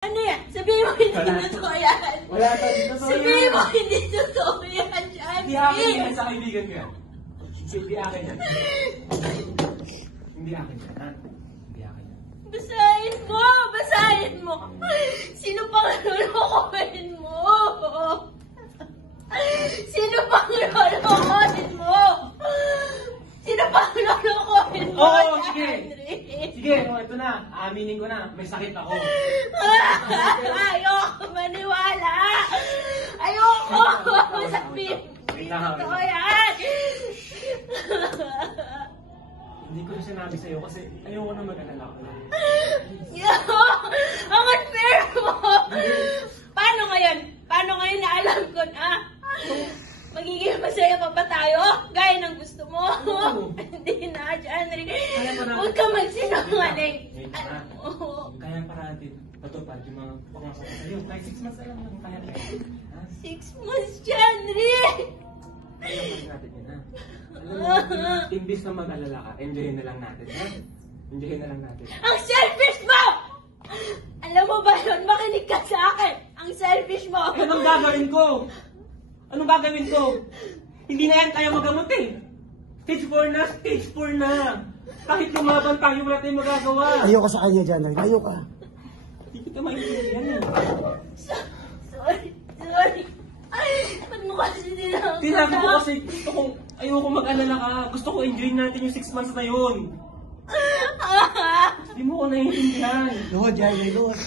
Ano yan? Sabihin mo hindi totoo yan. Wala ka dito. Sabihin mo hindi totoo yan, Hindi akin yan sa kaibigan ko yan. Hindi akin yan. Hindi akin yan, ha? Hindi akin yan. Basahin mo! Basahin mo! Sino pang lulukuhin mo? Sino pang lulukuhin mo? Sino pang lulukuhin mo? Oo, sige! Sige, ito na. Aaminin ko na. May sakit ako. Ayoko maniwala! Ayoko! Sabihin totoo yan! Hindi ko na sinabi sa'yo kasi ayoko na mag-alala ko. Ang unfair mo! Paano ngayon? Paano ngayon na alam ko na? Magiging masaya pa ba tayo? Gaya ng gusto mo? Hindi na, Janry. Huwag ka magsinungaling. Kaya para natin patupad yung mga pangako ko sa'yo. Kahit 6 months na lang yung kaya tayo. 6 months, Janry! Ayoko natin yun, ha? Imbis na mag-alala ka, enjoyin na lang natin, ha? Enjoyin na lang natin. Ang selfish mo! Alam mo ba yun? Makinig ka sa akin! Ang selfish mo! Anong gagawin ko? Anong gagawin ko? Hindi na yan tayo magamot eh. Stage 4 na, stage 4 na. Kahit lumaban tayo, wala tayong magagawa. Ayoko sa kanya dyan, ayoko. Hindi kita maintindihan eh. Sorry. Ba't mo kasi Sinabi ko kasi gusto kong, ayoko mag-alala ka. Gusto ko enjoy natin yung 6 months na yun. Hindi mo ko naiintindihan. Luhod, Jai, luhod.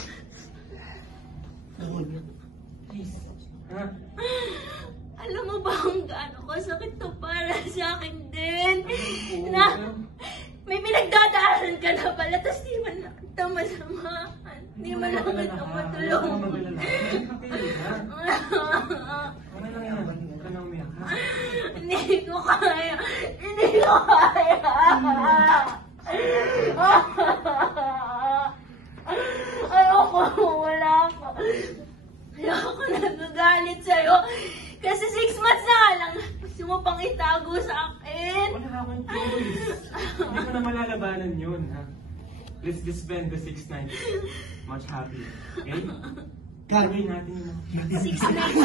Luhod. Please. Ha? Alam mo ba kung gaano kasakit to para sa akin din? Na, may pinagdadaanan ka na pala, tapos di man lang kita masamahan. Di man lang kita matulungan. Okay lang yan. Huwag ka na umiyak, ha? Hindi ko kaya. Hindi ko kaya. Ayoko, wala ko. Ayoko nagagalit sa'yo. Kasi 6 months na nga lang. Gusto mo pang itago sa akin. Wala akong choice. Hindi ko na malalabanan yun, ha? Let's just spend the 6 nights much happy. Okay? Gagawin natin yun. 6 months.